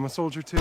I'm a soldier too.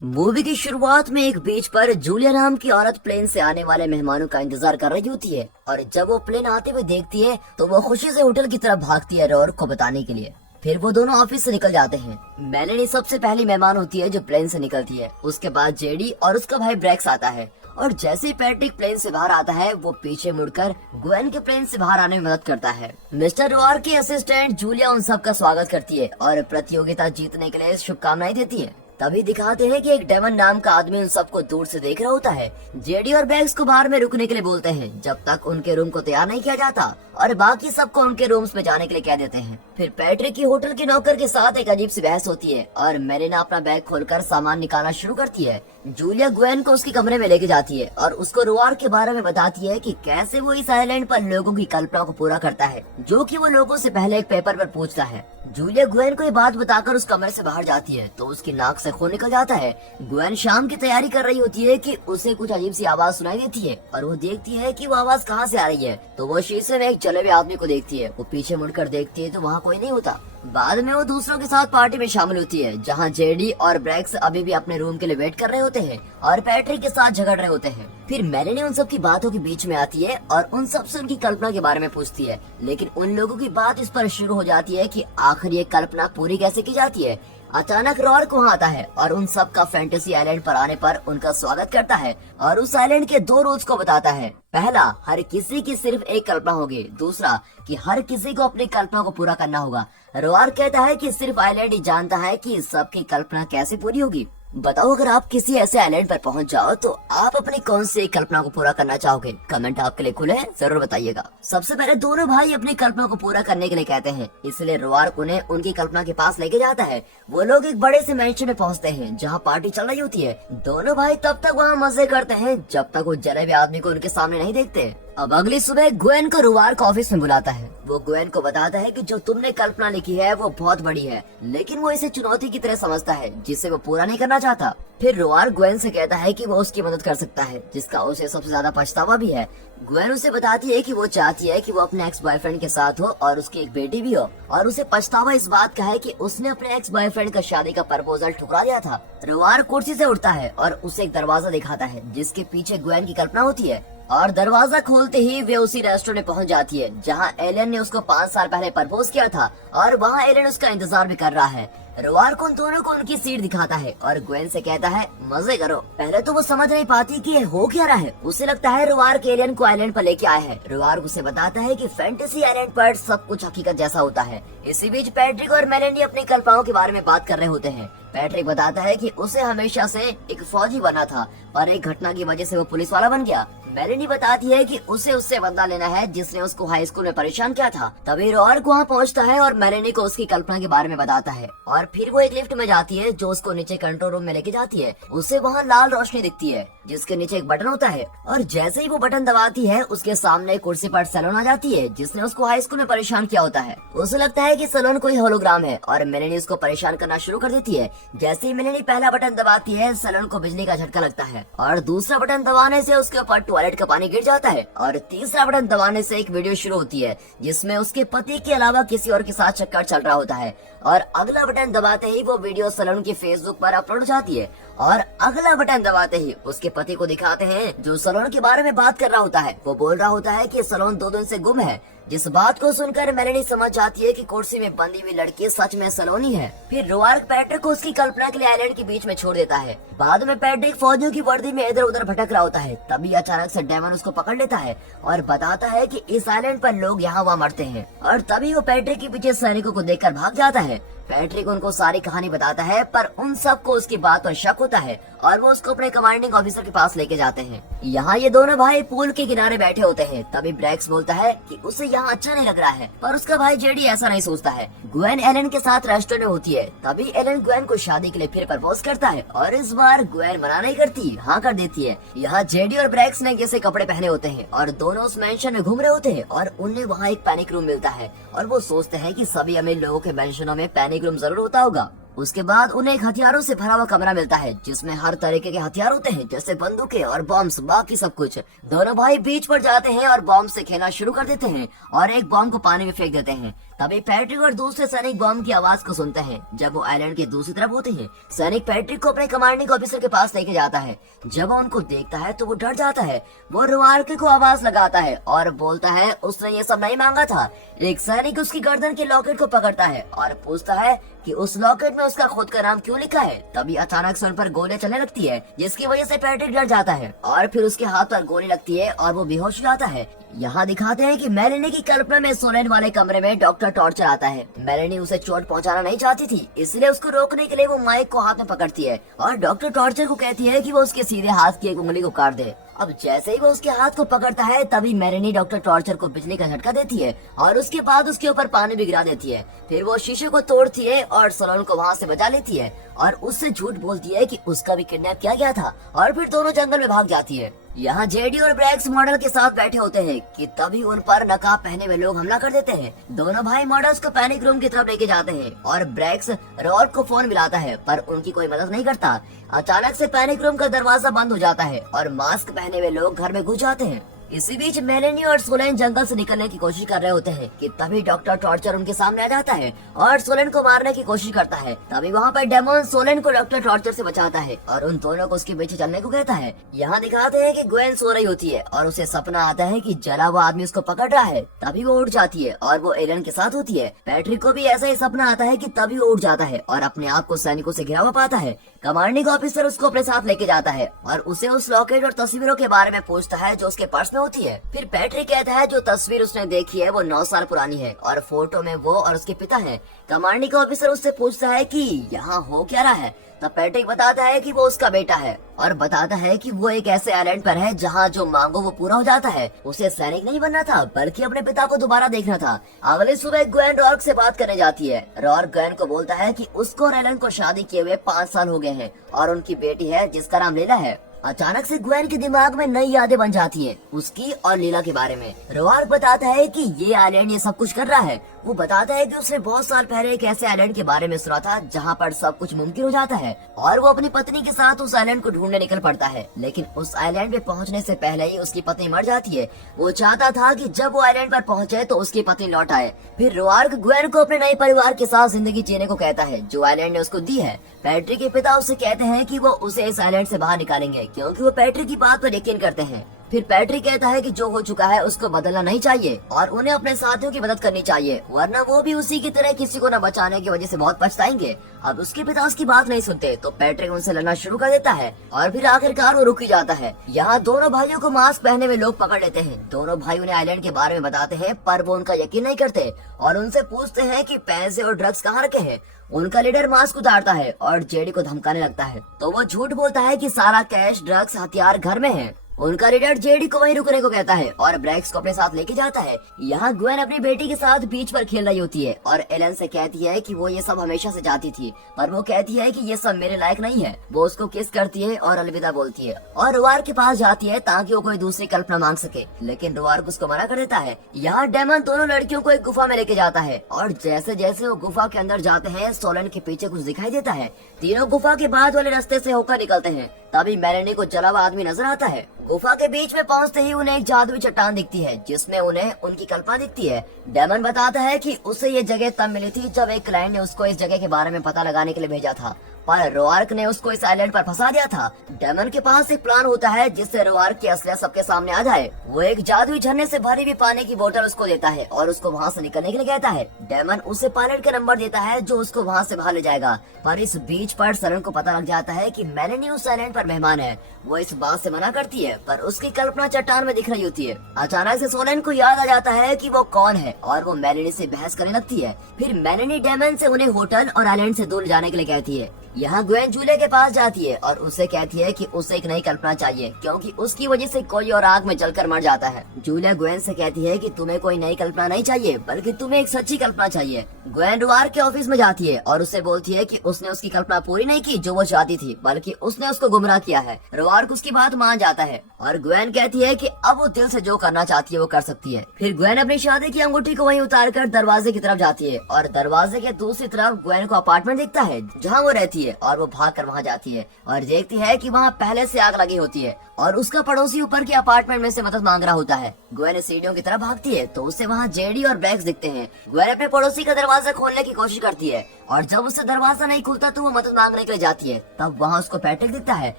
Movie की शुरुआत में एक बीच पर जूलिया नाम की औरत प्लेन से आने वाले मेहमानों का इंतजार कर रही होती है और जब वो प्लेन आते हुए देखती है तो वो खुशी से होटल की तरफ भागती है रॉर को बताने के लिए। फिर वो दोनों ऑफिस से निकल जाते हैं। मेलेनी सबसे पहली मेहमान होती है जो प्लेन से निकलती है। उसके बाद जेडी और उसका भाई ब्रेक्स आता है और जैसे ही पैट्रिक प्लेन से बाहर आता है वो पीछे मुड़कर ग्वेन के प्लेन से बाहर आने में मदद करता है। मिस्टर रॉर की असिस्टेंट जूलिया उन सब का स्वागत करती है और प्रतियोगिता जीतने के लिए शुभकामनाएं देती है। तभी दिखाते हैं कि एक डेमन नाम का आदमी उन सबको दूर से देख रहा होता है। जेडी और बैग्स को बाहर में रुकने के लिए बोलते हैं जब तक उनके रूम को तैयार नहीं किया जाता और बाकी सबको उनके रूम्स में जाने के लिए कह देते हैं। फिर पैट्रिक की होटल के नौकर के साथ एक अजीब सी बहस होती है और मेलिना अपना बैग खोलकर सामान निकालना शुरू करती है। जूलिया ग्वेन को उसके कमरे में लेके जाती है और उसको रोआर के बारे में बताती है कि कैसे वो इस आइलैंड पर लोगों की कल्पना को पूरा करता है जो कि वो लोगों से पहले एक पेपर पर पूछता है। जूलिया ग्वेन को ये बात बताकर उस कमरे से बाहर जाती है तो उसकी नाक से खून निकल जाता है। ग्वेन शाम की तैयारी कर रही होती है कि उसे कुछ अजीब सी आवाज सुनाई देती है और वो देखती है कि वो आवाज कहाँ से आ रही है तो वो शीशे में एक जले हुए आदमी को देखती है। वो पीछे मुड़कर देखती है तो वहाँ कोई नहीं होता। बाद में वो दूसरों के साथ पार्टी में शामिल होती है जहाँ जेडी और ब्रेक्स अभी भी अपने रूम के लिए वेट कर रहे होते हैं और पैट्रिक के साथ झगड़ रहे होते हैं। फिर मेलेनी उन सब की बातों के बीच में आती है और उन सब से उनकी कल्पना के बारे में पूछती है, लेकिन उन लोगों की बात इस पर शुरू हो जाती है कि आखिर ये कल्पना पूरी कैसे की जाती है। अचानक रॉर वहाँ आता है और उन सब का फैंटेसी आइलैंड पर आने पर उनका स्वागत करता है और उस आइलैंड के 2 रूल्स को बताता है। पहला, हर किसी की सिर्फ एक कल्पना होगी। दूसरा, कि हर किसी को अपनी कल्पना को पूरा करना होगा। रॉर कहता है कि सिर्फ आइलैंड ही जानता है कि सबकी कल्पना कैसे पूरी होगी। बताओ, अगर आप किसी ऐसे आइलैंड पर पहुंच जाओ तो आप अपनी कौन सी कल्पना को पूरा करना चाहोगे? कमेंट आपके लिए खुले हैं, जरूर बताइएगा। सबसे पहले दोनों भाई अपनी कल्पना को पूरा करने के लिए कहते हैं, इसलिए रोआर्क उन्हें उनकी कल्पना के पास लेके जाता है। वो लोग एक बड़े से मैंशन में पहुंचते हैं जहाँ पार्टी चल रही होती है। दोनों भाई तब तक वहाँ मजे करते हैं जब तक वो जले हुए आदमी को उनके सामने नहीं देखते। अब अगली सुबह ग्वेन को रोआर्क ऑफिस में बुलाता है। वो ग्वेन को बताता है कि जो तुमने कल्पना लिखी है वो बहुत बड़ी है, लेकिन वो इसे चुनौती की तरह समझता है जिसे वो पूरा नहीं करना चाहता। फिर रोआर्क ग्वेन से कहता है कि वो उसकी मदद कर सकता है, जिसका उसे सबसे ज्यादा पछतावा भी है। ग्वेन उसे बताती है कि वो चाहती है कि वो अपने एक्स बॉयफ्रेंड के साथ हो और उसकी एक बेटी भी हो, और उसे पछतावा इस बात का है कि उसने अपने एक्स बॉयफ्रेंड का शादी का प्रपोजल ठुकरा दिया था। रोआर्क कुर्सी से उठता है और उसे एक दरवाजा दिखाता है जिसके पीछे ग्वेन की कल्पना होती है, और दरवाजा खोलते ही वे उसी रेस्टोरेंट में पहुंच जाती है जहां एलन ने उसको 5 साल पहले प्रपोज किया था और वहां एलन उसका इंतजार भी कर रहा है। रोआर्क उन दोनों को उनकी सीट दिखाता है और ग्वेन से कहता है, मजे करो। पहले तो वो समझ नहीं पाती कि ये हो क्या रहा है। उसे लगता है रोआर्क एलियन को आइलैंड पर लेके आया है। रोआर्क उसे बताता है कि फैंटेसी आइलैंड पर सब कुछ हकीकत जैसा होता है। इसी बीच पैट्रिक और मेलेनी अपनी कल्पनाओं के बारे में बात कर रहे होते हैं। पैट्रिक बताता है कि उसे हमेशा से एक फौजी बना था पर एक घटना की वजह से वो पुलिस वाला बन गया। मेलेनी बताती है कि उसे उससे बदला लेना है जिसने उसको हाई स्कूल में परेशान किया था। तभी रोआर्क वहाँ पहुँचता है और मेलेनी को उसकी कल्पना के बारे में बताता है, और फिर वो एक लिफ्ट में जाती है जो उसको नीचे कंट्रोल रूम में लेके जाती है। उसे वहाँ लाल रोशनी दिखती है जिसके नीचे एक बटन होता है, और जैसे ही वो बटन दबाती है उसके सामने कुर्सी पर सलोन आ जाती है जिसने उसको हाई स्कूल में परेशान किया होता है। उसे लगता है कि सलोन कोई होलोग्राम है और मेलेनी उसको परेशान करना शुरू कर देती है। जैसे ही मेलेनी पहला बटन दबाती है सलोन को बिजली का झटका लगता है, और दूसरा बटन दबाने से उसके ऊपर टॉयलेट का पानी गिर जाता है, और तीसरा बटन दबाने से एक वीडियो शुरू होती है जिसमें उसके पति के अलावा किसी और के साथ चक्कर चल रहा होता है, और अगला बटन दबाते ही वो वीडियो सलोन की फेसबुक पर अपलोड हो जाती है, और अगला बटन दबाते ही उसके पति को दिखाते हैं जो सलोन के बारे में बात कर रहा होता है। वो बोल रहा होता है कि सलोन 2 दिन से गुम है। जिस बात को सुनकर मेलेनी समझ जाती है कि कुर्सी में बंधी हुई लड़की सच में सलोनी है। फिर रोआर्क पैट्रिक को उसकी कल्पना के लिए आइलैंड के बीच में छोड़ देता है। बाद में पैट्रिक फौजियों की वर्दी में इधर उधर भटक रहा होता है। तभी अचानक से डेमन उसको पकड़ लेता है और बताता है कि इस आइलैंड पर लोग यहाँ वहाँ मरते हैं, और तभी वो पैट्रिक के पीछे सैनिकों को देखकर भाग जाता है। पैट्रिक उनको सारी कहानी बताता है पर उन सबको उसकी बात पर शक होता है और वो उसको अपने कमांडिंग ऑफिसर के पास लेके जाते हैं। यहाँ ये दोनों भाई पूल के किनारे बैठे होते हैं। तभी ब्रेक्स बोलता है कि उसे यहाँ अच्छा नहीं लग रहा है, पर उसका भाई जेडी ऐसा नहीं सोचता है। ग्वेन एलन के साथ रेस्टोरेंट में होती है। तभी एलन ग्वेन को शादी के लिए फिर प्रपोज करता है, और इस बार ग्वेन मना नहीं करती, हाँ कर देती है। यहाँ जेडी और ब्रेक्स ने जैसे कपड़े पहने होते हैं और दोनों उस मैंशन में घूम रहे होते हैं, और उन्हें वहाँ एक पैनिक रूम मिलता है और वो सोचते हैं कि सभी अमीर लोगों के मैंशनों में पैनिक रूम जरूर होता होगा। उसके बाद उन्हें एक हथियारों से भरा हुआ कमरा मिलता है जिसमें हर तरीके के हथियार होते हैं, जैसे बंदूकें और बॉम्ब्स, बाकी सब कुछ। दोनों भाई बीच पर जाते हैं और बॉम्ब से खेलना शुरू कर देते हैं और एक बॉम्ब को पानी में फेंक देते हैं। तभी पैट्रिक और दूसरे सैनिक बॉम्ब की आवाज को सुनते हैं। जब वो आइलैंड के दूसरी तरफ होते हैं, सैनिक पैट्रिक को अपने कमांडिंग ऑफिसर के पास लेके जाता है। जब वो उनको देखता है तो वो डर जाता है। वो रुआर्क को आवाज लगाता है और बोलता है उसने ये सब नहीं मांगा था। एक सैनिक उसकी गर्दन के लॉकेट को पकड़ता है और पूछता है कि उस लॉकेट में उसका खुद का नाम क्यों लिखा है। तभी अचानक से उन पर गोलियां चलने लगती है, जिसकी वजह से पैट्रिक डर जाता है और फिर उसके हाथ पर गोली लगती है और वो बेहोश हो जाता है। यहाँ दिखाते हैं कि मेलेनी की कल्पना में सोलेन वाले कमरे में डॉक्टर टॉर्चर आता है। मेलेनी उसे चोट पहुंचाना नहीं चाहती थी, इसलिए उसको रोकने के लिए वो माइक को हाथ में पकड़ती है और डॉक्टर टॉर्चर को कहती है कि वो उसके सीधे हाथ की एक उंगली को काट दे। अब जैसे ही वो उसके हाथ को पकड़ता है, तभी मेलेनी डॉक्टर टॉर्चर को बिजली का झटका देती है और उसके बाद उसके ऊपर पानी भी गिरा देती है। फिर वो शीशे को तोड़ती है और सोलेन को वहाँ से बचा लेती है और उससे झूठ बोलती है कि उसका भी किडनैप किया गया था और फिर दोनों जंगल में भाग जाती है। यहाँ जेडी और ब्रैक्स मॉडल के साथ बैठे होते हैं कि तभी उन पर नकाब पहने हुए लोग हमला कर देते हैं। दोनों भाई मॉडल्स को पैनिक रूम की तरफ लेके जाते हैं और ब्रैक्स रॉड को फोन मिलाता है, पर उनकी कोई मदद नहीं करता। अचानक से पैनिक रूम का दरवाजा बंद हो जाता है और मास्क पहने हुए लोग घर में घुस जाते हैं। इसी बीच मेलेनी और सोलेन जंगल से निकलने की कोशिश कर रहे होते हैं कि तभी डॉक्टर टॉर्चर उनके सामने आ जाता है और सोलेन को मारने की कोशिश करता है। तभी वहाँ पर डेमन सोलेन को डॉक्टर टॉर्चर से बचाता है और उन दोनों को उसके पीछे चलने को कहता है। यहाँ दिखाते हैं कि ग्वेन सो रही होती है और उसे सपना आता है कि जला हुआ आदमी उसको पकड़ रहा है। तभी वो उठ जाती है और वो एलन के साथ होती है। पैट्रिक को भी ऐसा ही सपना आता है कि तभी वो उठ जाता है और अपने आप को सैनिकों से घिरा हुआ पाता है। कमांडिंग ऑफिसर उसको अपने साथ लेके जाता है और उसे उस लॉकेट और तस्वीरों के बारे में पूछता है जो उसके पर्स में होती है। फिर पैट्रिक कहता है जो तस्वीर उसने देखी है वो 9 साल पुरानी है और फोटो में वो और उसके पिता हैं। कमांडिंग ऑफिसर उससे पूछता है कि यहाँ हो क्या रहा है। तब पैट्रिक बताता है कि वो उसका बेटा है और बताता है कि वो एक ऐसे आइलैंड पर है जहाँ जो मांगो वो पूरा हो जाता है। उसे सैनिक नहीं बनना था बल्कि अपने पिता को दोबारा देखना था। अगले सुबह ग्वेन रॉर्क से बात करने जाती है। रॉर्क ग्वेन को बोलता है कि उसको और एलन को शादी किए हुए 5 साल हो गए हैं और उनकी बेटी है जिसका नाम लीला है। अचानक से ग्वेन के दिमाग में नई यादें बन जाती हैं उसकी और लीला के बारे में। रॉर्क बताता है कि ये आइलैंड ये सब कुछ कर रहा है। वो बताता है कि उसने बहुत साल पहले एक ऐसे आइलैंड के बारे में सुना था जहाँ पर सब कुछ मुमकिन हो जाता है और वो अपनी पत्नी के साथ उस आइलैंड को ढूंढने निकल पड़ता है। लेकिन उस आइलैंड पे पहुँचने से पहले ही उसकी पत्नी मर जाती है। वो चाहता था कि जब वो आइलैंड पर पहुँचे तो उसकी पत्नी लौट आए। फिर रॉर्क ग्वेन को अपने नए परिवार के साथ जिंदगी जीने को कहता है जो आइलैंड ने उसको दी है। पैट्रिक के पिता उससे कहते हैं कि वो उसे इस आइलैंड से बाहर निकालेंगे क्योंकि वो पैट्रिक की बात पर यकीन करते हैं। फिर पैट्रिक कहता है कि जो हो चुका है उसको बदलना नहीं चाहिए और उन्हें अपने साथियों की मदद करनी चाहिए, वरना वो भी उसी की तरह किसी को न बचाने की वजह से बहुत पछताएंगे। अब उसके पिता उसकी बात नहीं सुनते तो पैट्रिक उनसे लड़ना शुरू कर देता है और फिर आखिरकार वो रुक ही जाता है। यहाँ दोनों भाइयों को मास्क पहने हुए लोग पकड़ लेते हैं। दोनों भाई उन्हें आइलैंड के बारे में बताते हैं पर वो उनका यकीन नहीं करते और उनसे पूछते हैं कि पैसे और ड्रग्स कहाँ रखे हैं। उनका लीडर मास्क उतारता है और जेडी को धमकाने लगता है तो वो झूठ बोलता है कि सारा कैश, ड्रग्स, हथियार घर में है। उनका लीडर जेडी को वहीं रुकने को कहता है और ब्रैक्स को अपने साथ लेके जाता है। यहाँ ग्वेन अपनी बेटी के साथ बीच पर खेल रही होती है और एलन से कहती है कि वो ये सब हमेशा से चाहती थी, पर वो कहती है कि ये सब मेरे लायक नहीं है। वो उसको किस करती है और अलविदा बोलती है और रुआर्क के पास जाती है ताकि वो कोई दूसरी कल्पना मांग सके, लेकिन रुआर्क उसको मना कर देता है। यहाँ डेमन दोनों लड़कियों को एक गुफा में लेके जाता है और जैसे जैसे वो गुफा के अंदर जाते हैं सोलेन के पीछे कुछ दिखाई देता है। तीनों गुफा के बाद वाले रास्ते से होकर निकलते हैं। तभी मेलेनी को जला हुआ आदमी नजर आता है। गुफा के बीच में पहुंचते ही उन्हें एक जादुई चट्टान दिखती है जिसमें उन्हें उनकी कल्पना दिखती है। डेमन बताता है कि उसे ये जगह तब मिली थी जब एक क्लाइंट ने उसको इस जगह के बारे में पता लगाने के लिए भेजा था, पर रॉर्क ने उसको इस आइलैंड पर फंसा दिया था। डेमन के पास एक प्लान होता है जिससे रॉर्क की असलियत सबके सामने आ जाए। वो एक जादुई झरने से भरी हुई पानी की बोतल उसको देता है और उसको वहाँ से निकलने के लिए कहता है। डेमन उसे पायलट का नंबर देता है जो उसको वहाँ से बाहर ले जाएगा, पर इस बीच पर सोलेन को पता लग जाता है कि मेलेनी उस आइलैंड पर मेहमान है। वो इस बात से मना करती है पर उसकी कल्पना चट्टान में दिख रही होती है। अचानक से सोलेन को याद आ जाता है कि वो कौन है और वो मेलेनी से बहस करने लगती है। फिर मेलेनी डेमन से उन्हें होटल और आइलैंड से दूर जाने के लिए कहती है। यहाँ ग्वेन जूलिया के पास जाती है और उसे कहती है कि उसे एक नई कल्पना चाहिए, क्योंकि उसकी वजह से कोई और आग में जलकर मर जाता है। जूलिया ग्वेन से कहती है कि तुम्हें कोई नई कल्पना नहीं चाहिए, बल्कि तुम्हें एक सच्ची कल्पना चाहिए। ग्वेन रुआर के ऑफिस में जाती है और उसे बोलती है कि उसने उसकी कल्पना पूरी नहीं की जो वो चाहती थी, बल्कि उसने उसको गुमराह किया है। रुआर उसकी बात मान जाता है और ग्वेन कहती है कि अब वो दिल से जो करना चाहती है वो कर सकती है। फिर ग्वेन अपनी शादी की अंगूठी को वहीं उतारकर दरवाजे की तरफ जाती है और दरवाजे के दूसरी तरफ ग्वेन को अपार्टमेंट दिखता है जहाँ वो रहती है, और वो भागकर वहाँ जाती है और देखती है कि वहाँ पहले से आग लगी होती है और उसका पड़ोसी ऊपर के अपार्टमेंट में से मदद मांग रहा होता है। ग्वेन सीढ़ियों की तरफ भागती है तो उसे वहाँ जेडी और ब्रैक्स दिखते हैं। ग्वेन अपने पड़ोसी का दरवाजा खोलने की कोशिश करती है और जब उससे दरवाजा नहीं खुलता तो वो मदद मांगने के लिए जाती है। तब वहाँ उसको पैट्रिक दिखता है।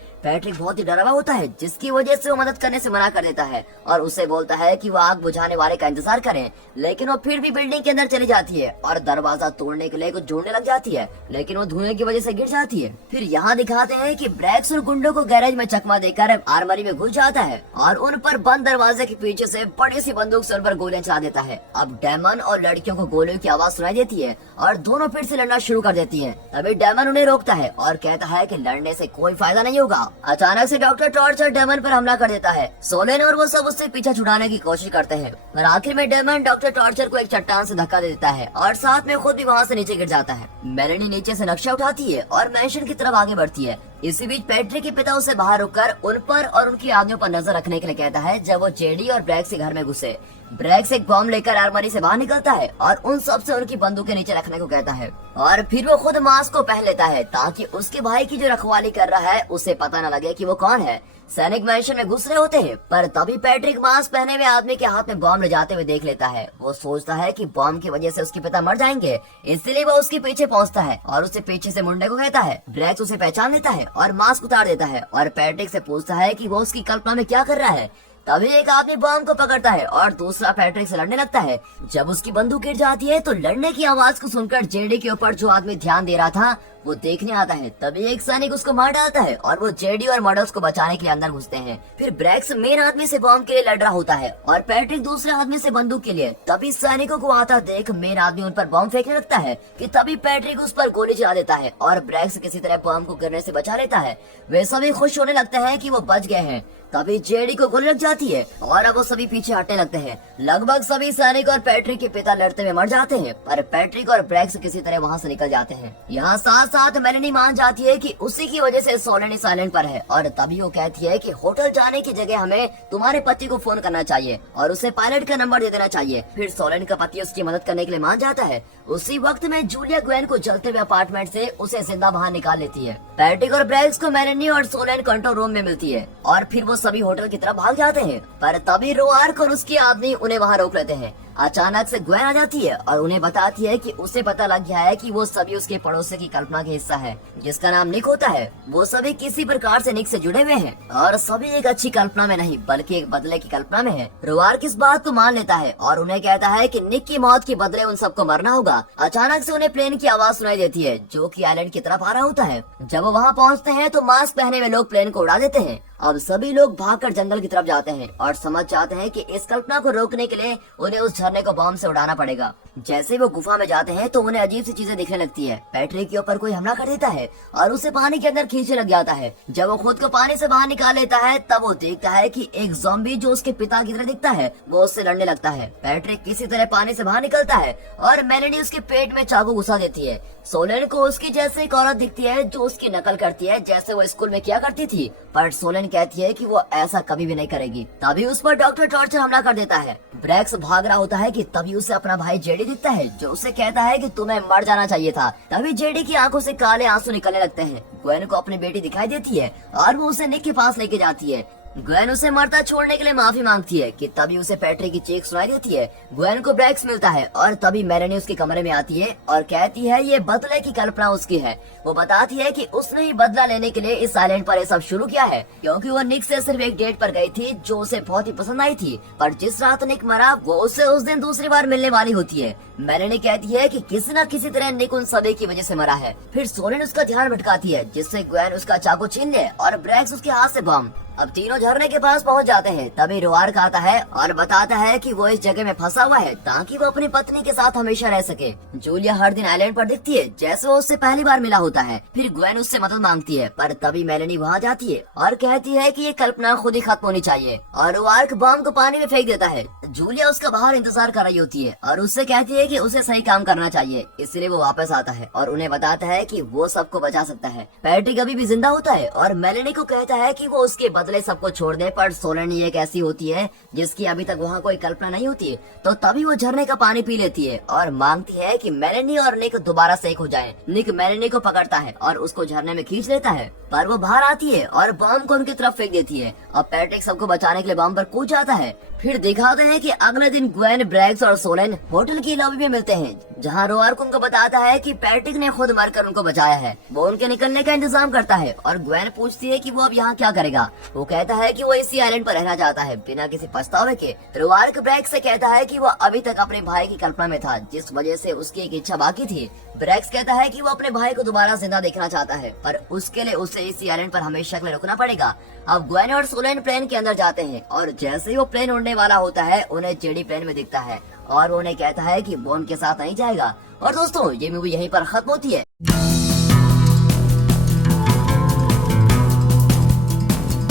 पैट्रिक बहुत ही डरा हुआ होता है, जिसकी वजह से वो मदद करने से मना कर देता है और उसे बोलता है कि वो आग बुझाने वाले का इंतजार करें, लेकिन वो फिर भी बिल्डिंग के अंदर चली जाती है और दरवाजा तोड़ने के लिए कुछ जोड़ने लग जाती है, लेकिन वो धुएं की वजह से गिर जाती है। फिर यहाँ दिखाते हैं कि ब्रैक्स और गुंडों को गैरेज में चकमा देकर आर्मरी में घुस जाता है और उन पर बंद दरवाजे के पीछे से बड़ी सी बंदूक से उन पर गोलियां चला देता है। अब डेमन और लड़कियों को गोलियों की आवाज सुनाई देती है और दोनों फिर से लड़ना शुरू कर देती हैं। तभी डेमन उन्हें रोकता है और कहता है कि लड़ने से कोई फायदा नहीं होगा। अचानक से डॉक्टर टॉर्चर डेमन पर हमला कर देता है। सोलेन और वो सब उससे पीछा छुड़ाने की कोशिश करते हैं, पर आखिर में डेमन डॉक्टर टॉर्चर को एक चट्टान से धक्का दे देता है और साथ में खुद भी वहाँ से नीचे गिर जाता है। मेलेनी नीचे से नक्शा उठाती है और मैंशन की तरफ आगे बढ़ती है। इसी बीच पैट्रिक के पिता उसे बाहर रुककर उन पर और उनकी आदमियों पर नजर रखने के लिए कहता है। जब वो जेडी और ब्रैक्स के घर में घुसे, ब्रैक्स एक बॉम्ब लेकर आर्मरी से बाहर निकलता है और उन सब से उनकी बंदूकें नीचे रखने को कहता है और फिर वो खुद मास्क को पहन लेता है ताकि उसके भाई की जो रखवाली कर रहा है उसे पता न लगे कि वो कौन है। सैनिक मैंशन में घुस रहे होते हैं, पर तभी पैट्रिक मास्क पहने हुए आदमी के हाथ में बॉम्ब ले जाते हुए देख लेता है। वो सोचता है कि बॉम्ब की वजह से उसके पिता मर जाएंगे, इसलिए वो उसके पीछे पहुंचता है और उसे पीछे से मुंडे को कहता है। ब्रैक्स उसे पहचान लेता है और मास्क उतार देता है और पैट्रिक से पूछता है कि वो उसकी कल्पना में क्या कर रहा है। तभी एक आदमी बॉम्ब को पकड़ता है और दूसरा पैट्रिक से लड़ने लगता है। जब उसकी बंदूक गिर जाती है तो लड़ने की आवाज को सुनकर जेडी के ऊपर जो आदमी ध्यान दे रहा था वो देखने आता है। तभी एक सैनिक उसको मार डालता है और वो जेडी और मॉडल्स को बचाने के लिए अंदर घुसते हैं। फिर ब्रैक्स मेन आदमी से बॉम्ब के लिए लड़ रहा होता है और पैट्रिक दूसरे आदमी से बंदूक के लिए। तभी सैनिकों को आता देख मेन आदमी उन पर बॉम्ब फेंकने लगता है कि तभी पैट्रिक उस पर गोली चला देता है और ब्रैक्स किसी तरह बॉम्ब को गिरने से बचा लेता है। वे सभी खुश होने लगते हैं कि वो बच गए हैं। तभी जेडी को गोली लग जाती है और अब वो सभी पीछे हटने लगते हैं। लगभग सभी सैनिक और पैट्रिक के पिता लड़ते हुए मर जाते हैं, पर पैट्रिक और ब्रैक्स किसी तरह वहाँ से निकल जाते हैं। यहाँ साथ साथ मेलेनी मान जाती है कि उसी की वजह से सोलेन साइलेंट पर है और तभी वो कहती है कि होटल जाने की जगह हमें तुम्हारे पति को फोन करना चाहिए और उसे पायलट का नंबर दे देना चाहिए। फिर सोलेन का पति उसकी मदद करने के लिए मान जाता है। उसी वक्त में जूलिया ग्वेन को जलते हुए अपार्टमेंट से उसे जिंदा बाहर निकाल लेती है। पैट्रिक और ब्रैक्स को मेलेनी और सोलेन कंट्रोल रूम में मिलती है और फिर वो सभी होटल की तरफ भाग जाते हैं, पर तभी रुआर्क और उसके आदमी उन्हें वहाँ रोक लेते हैं। अचानक से ग्वेन आ जाती है और उन्हें बताती है कि उसे पता लग गया है कि वो सभी उसके पड़ोसी की कल्पना का हिस्सा है जिसका नाम निक होता है। वो सभी किसी प्रकार से निक से जुड़े हुए हैं और सभी एक अच्छी कल्पना में नहीं बल्कि एक बदले की कल्पना में है। रुआर्क इस बात को मान लेता है और उन्हें कहता है कि निक की मौत के बदले उन सबको मरना होगा। अचानक से उन्हें प्लेन की आवाज सुनाई देती है जो कि आइलैंड की तरफ आ रहा होता है। जब वो वहाँ पहुँचते हैं तो मास्क पहने हुए लोग प्लेन को उड़ा देते हैं। अब सभी लोग भागकर जंगल की तरफ जाते हैं और समझ जाते हैं कि इस कल्पना को रोकने के लिए उन्हें उस झरने को बॉम्ब से उड़ाना पड़ेगा। जैसे वो गुफा में जाते हैं तो उन्हें अजीब सी चीजें दिखने लगती है। पैट्रिक के ऊपर कोई हमला कर देता है और उसे पानी के अंदर खींचने लग जाता है। जब वो खुद को पानी से बाहर निकाल लेता है तब वो देखता है कि एक ज़ॉम्बी जो उसके पिता की तरह दिखता है वो उससे लड़ने लगता है। पैट्रिक किसी तरह पानी से बाहर निकलता है और मेलेनी उसके पेट में चाकू घुसा देती है। सोलेन को उसकी जैसे एक औरत दिखती है जो उसकी नकल करती है जैसे वो स्कूल में किया करती थी, पर सोलेन कहती है कि वो ऐसा कभी भी नहीं करेगी। तभी उस पर डॉक्टर टॉर्चर हमला कर देता है। ब्रैक्स भाग रहा होता है कि तभी उसे अपना भाई जेडी दिखता है जो उसे कहता है कि तुम्हें मर जाना चाहिए था। तभी जेडी की आंखों से काले आंसू निकलने लगते हैं। ग्वेन को अपनी बेटी दिखाई देती है और वो उसे निक के पास लेके जाती है। ग्वेन उसे मरता छोड़ने के लिए माफी मांगती है कि तभी उसे पैट्रिक की चीख सुनाई देती है। ग्वेन को ब्रैक्स मिलता है और तभी मेलेनी उसके कमरे में आती है और कहती है ये बदले की कल्पना उसकी है। वो बताती है कि उसने ही बदला लेने के लिए इस आइलैंड पर ये सब शुरू किया है क्योंकि वो निक से सिर्फ एक डेट पर गई थी जो उसे बहुत ही पसंद आई थी, पर जिस रात निक मरा वो उससे उस दिन दूसरी बार मिलने वाली होती है। मेलेनी कहती है कि किसी न किसी तरह निक उन सभी की वजह से मरा है। फिर सोलेन उसका ध्यान भटकाती है जिससे ग्वेन उसका चाकू छीन ले और ब्रैक्स उसके हाथ से बम। अब तीनों झरने के पास पहुंच जाते हैं। तभी रोआर्क आता है और बताता है कि वो इस जगह में फंसा हुआ है ताकि वो अपनी पत्नी के साथ हमेशा रह सके। जूलिया हर दिन आइलैंड पर दिखती है जैसे वो उससे पहली बार मिला होता है। फिर ग्वेन उससे मदद मांगती है, पर तभी मेलेनी वहाँ जाती है और कहती है कि ये कल्पना खुद ही खत्म होनी चाहिए, और रोआर्क बम को पानी में फेंक देता है। जूलिया उसका बाहर इंतजार कर रही होती है और उससे कहती है कि उसे सही काम करना चाहिए, इसलिए वो वापस आता है और उन्हें बताता है कि वो सबको बचा सकता है। पैट्रिक अभी भी जिंदा होता है और मेलेनी को कहता है कि वो उसके बदले सबको छोड़ दे, पर सोलेनी एक ऐसी होती है जिसकी अभी तक वहाँ कोई कल्पना नहीं होती है। तो तभी वो झरने का पानी पी लेती है और मांगती है कि मेलेनी और निक दोबारा सेक हो जाएं। निक मेलेनी को पकड़ता है और उसको झरने में खींच लेता है, पर वो बाहर आती है और बम को उनकी तरफ फेंक देती है। अब पैट्रिक सबको बचाने के लिए बम पर कूद जाता है। फिर दिखाते हैं कि अगले दिन ग्वेन, ब्रैग्स और सोलेन होटल की लॉबी में मिलते हैं, जहां रोआर्क उनको बताता है कि पैट्रिक ने खुद मरकर उनको बचाया है। वो उनके निकलने का इंतजाम करता है और ग्वेन पूछती है कि वो अब यहाँ क्या करेगा। वो कहता है कि वो इसी आइलैंड पर रहना चाहता है बिना किसी पछतावे के। रोआर्क ब्रैग्स से कहता है कि वो अभी तक अपने भाई की कल्पना में था, जिस वजह से उसकी एक इच्छा बाकी थी। ब्रैग्स कहता है कि वो अपने भाई को दोबारा जिंदा देखना चाहता है, पर उसके लिए उसे इसी आइलैंड पर हमेशा के लिए रुकना पड़ेगा। अब ग्वेन और सोलेन प्लेन के अंदर जाते हैं और जैसे ही वो प्लेन उड़ने वाला होता है उन्हें जेडी प्लेन में दिखता है और वो उन्हें कहता है कि वो उनके साथ नहीं जाएगा। और दोस्तों, ये मूवी यहीं पर खत्म होती है।